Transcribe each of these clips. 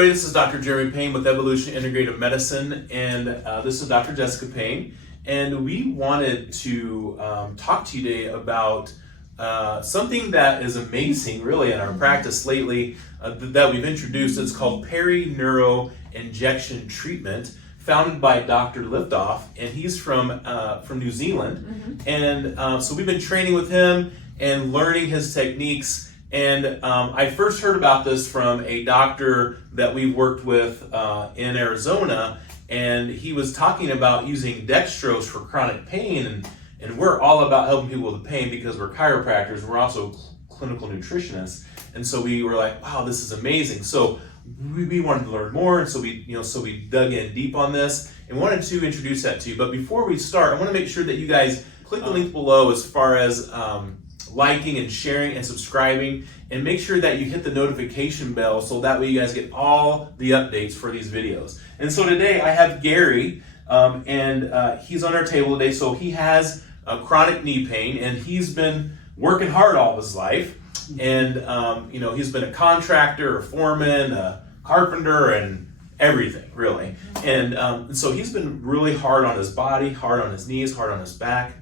everybody, this is Dr. Jeremy Payne with Evolution Integrative Medicine, and this is Dr. Jessica Payne, and we wanted to talk to you today about something that is amazing really in our practice lately that we've introduced. It's called Perineural injection treatment, founded by Dr. Liftoff, and he's from New Zealand. And so we've been training with him and learning his techniques. And I first heard about this from a doctor that we've worked with in Arizona, and he was talking about using dextrose for chronic pain, and we're all about helping people with pain because we're chiropractors, we're also clinical nutritionists, and so we were like, wow, this is amazing. So we wanted to learn more, and so we dug in deep on this and wanted to introduce that to you. But before we start, I want to make sure that you guys click the link below as far as liking and sharing and subscribing, and make sure that you hit the notification bell so that way you guys get all the updates for these videos. And so today I have Gary, and he's on our table today. So he has chronic knee pain, and he's been working hard all his life, and he's been a contractor, a foreman, a carpenter, and everything really. And so he's been really hard on his body, hard on his knees, hard on his back.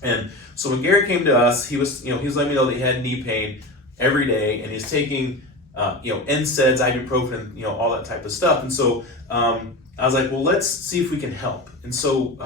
And so when Gary came to us, he was letting me know that he had knee pain every day, and he's taking NSAIDs, ibuprofen, and all that type of stuff. And so I was like, well, let's see if we can help. And so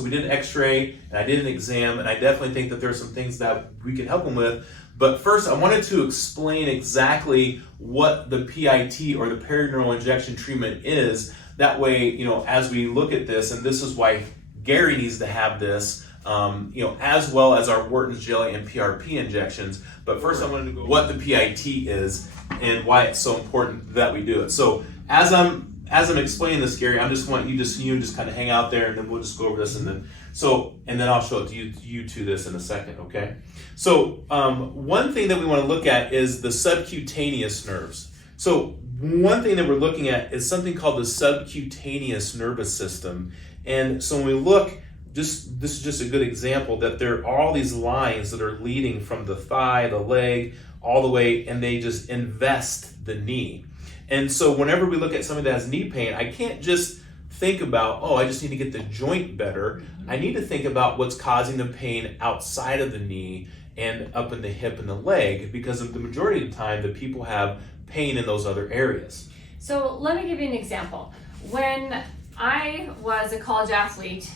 we did an X-ray, and I did an exam, and I definitely think that there are some things that we could help him with. But first, I wanted to explain exactly what the PIT, or the perineural injection treatment, is. That way, as we look at this, and this is why Gary needs to have this, as well as our Wharton's jelly and PRP injections. But first I wanted to go over what the PIT is and why it's so important that we do it. So as I'm explaining this, Gary, I just want you to kind of hang out there, and then we'll just go over this, and then I'll show it to you to this in a second, okay? So one thing that we want to look at is the subcutaneous nerves. So one thing that we're looking at is something called the subcutaneous nervous system. And so when we look, this is just a good example that there are all these lines that are leading from the thigh, the leg, all the way, and they just invest the knee. And so whenever we look at somebody that has knee pain, I can't just think about, oh, I just need to get the joint better. I need to think about what's causing the pain outside of the knee and up in the hip and the leg, because of the majority of the time the people have pain in those other areas. So let me give you an example. When I was a college athlete,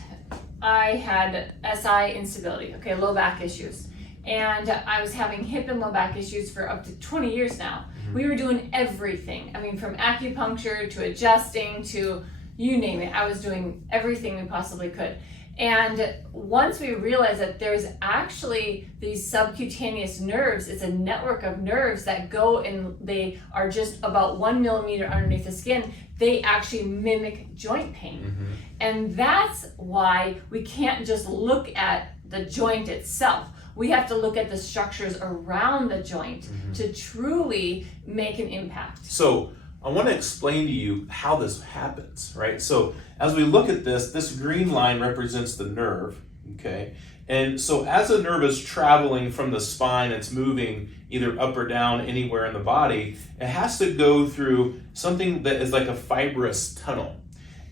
I had SI instability, low back issues. And I was having hip and low back issues for up to 20 years now. We were doing everything. I mean, from acupuncture to adjusting to you name it. I was doing everything we possibly could. And once we realized that there's actually these subcutaneous nerves, it's a network of nerves that go, and they are just about 1 millimeter underneath the skin. They actually mimic joint pain. And that's why we can't just look at the joint itself. We have to look at the structures around the joint to truly make an impact. So I want to explain to you how this happens, right? So as we look at this green line represents the nerve, okay? And so as the nerve is traveling from the spine, it's moving either up or down anywhere in the body, it has to go through something that is like a fibrous tunnel.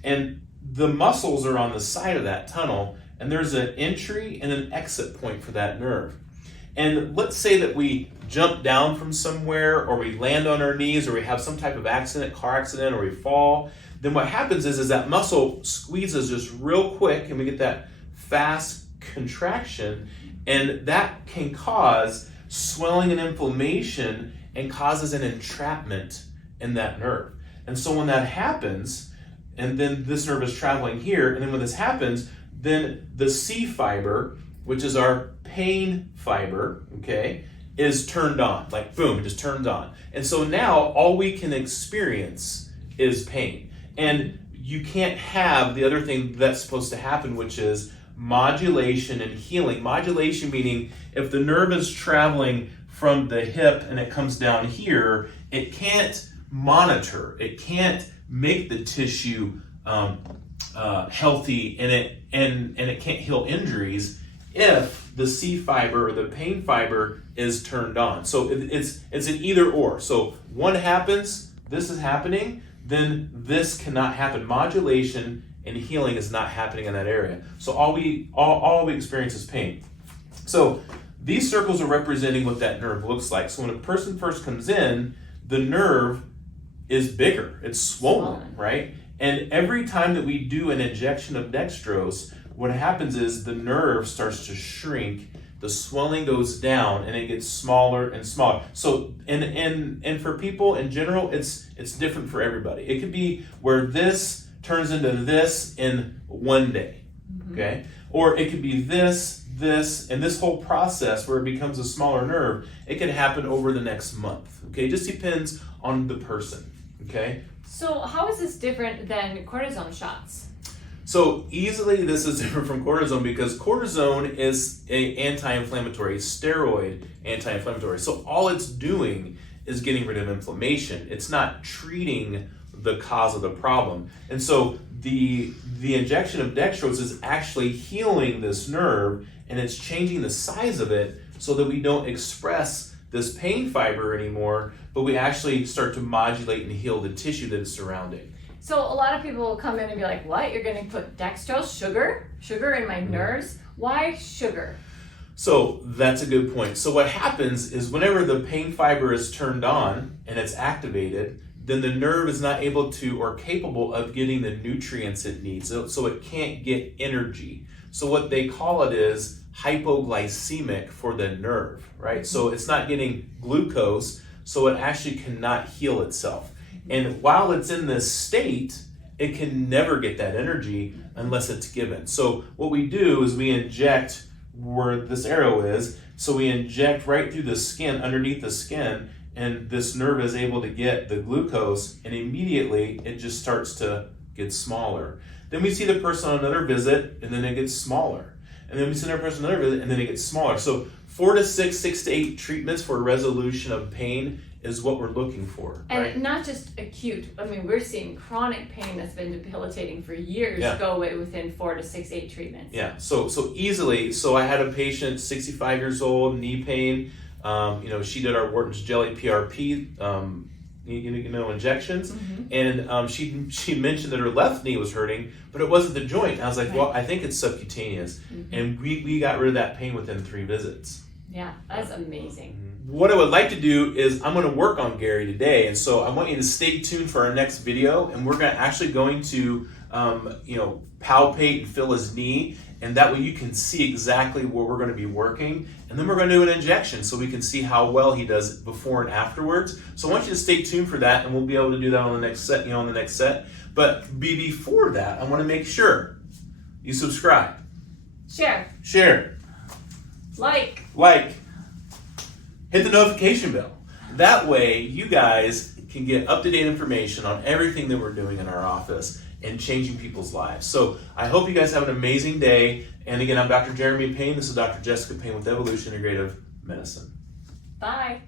And the muscles are on the side of that tunnel, and there's an entry and an exit point for that nerve. And let's say that we jump down from somewhere, or we land on our knees, or we have some type of accident, car accident, or we fall. Then what happens is that muscle squeezes just real quick, and we get that fast contraction, and that can cause swelling and inflammation and causes an entrapment in that nerve. And so when that happens, and then this nerve is traveling here, and then when this happens, then the C fiber, which is our pain fiber, okay, is turned on. Like boom, it just turns on. And so now all we can experience is pain. And you can't have the other thing that's supposed to happen, which is modulation and healing. Modulation meaning if the nerve is traveling from the hip and it comes down here, it can't monitor, it can't make the tissue healthy, and it can't heal injuries if the C fiber or the pain fiber is turned on. So it's an either or. So one happens this is happening, then this cannot happen. Modulation and healing is not happening in that area. So all we experience is pain. So these circles are representing what that nerve looks like. So when a person first comes in, the nerve is bigger. It's swollen, right? And every time that we do an injection of dextrose, what happens is the nerve starts to shrink, the swelling goes down, and it gets smaller and smaller. So, and for people in general, it's different for everybody. It could be where this turns into this in one day, okay? Or it could be this, and this whole process where it becomes a smaller nerve, it can happen over the next month, okay? It just depends on the person, okay? So how is this different than cortisone shots? So easily this is different from cortisone because cortisone is an anti-inflammatory, steroid anti-inflammatory. So all it's doing is getting rid of inflammation. It's not treating the cause of the problem. And so the injection of dextrose is actually healing this nerve, and it's changing the size of it so that we don't express this pain fiber anymore, but we actually start to modulate and heal the tissue that is surrounding. So a lot of people will come in and be like, what? You're going to put dextrose, sugar in my nerves? Why sugar? So that's a good point. So what happens is whenever the pain fiber is turned on and it's activated, then the nerve is not able to or capable of getting the nutrients it needs. So it can't get energy. So what they call it is hypoglycemic for the nerve, right? So it's not getting glucose, so it actually cannot heal itself. And while it's in this state, it can never get that energy unless it's given. So what we do is we inject where this arrow is. So we inject right through the skin, underneath the skin, and this nerve is able to get the glucose, and immediately it just starts to get smaller. Then we see the person on another visit, and then it gets smaller. And then we see another person on another visit, and then it gets smaller. So 4 to 6, 6 to 8 treatments for resolution of pain is what we're looking for. And right? not just acute. I mean, we're seeing chronic pain that's been debilitating for years go away within 4 to 6, 8 treatments. Yeah, so easily. So I had a patient, 65 years old, knee pain. She did our Wharton's Jelly PRP, injections, and she mentioned that her left knee was hurting, but it wasn't the joint. And I was like, well, I think it's subcutaneous, and we got rid of that pain within 3 visits. Yeah, that's amazing. What I would like to do is I'm going to work on Gary today, and so I want you to stay tuned for our next video, and we're going to palpate and feel his knee, and that way you can see exactly where we're going to be working, and then we're going to do an injection so we can see how well he does before and afterwards. So I want you to stay tuned for that, and we'll be able to do that on the next set. But before that, I want to make sure you subscribe, share, like, hit the notification bell. That way you guys can get up-to-date information on everything that we're doing in our office and changing people's lives. So I hope you guys have an amazing day. And again, I'm Dr. Jeremy Payne. This is Dr. Jessica Payne with Evolution Integrative Medicine. bye.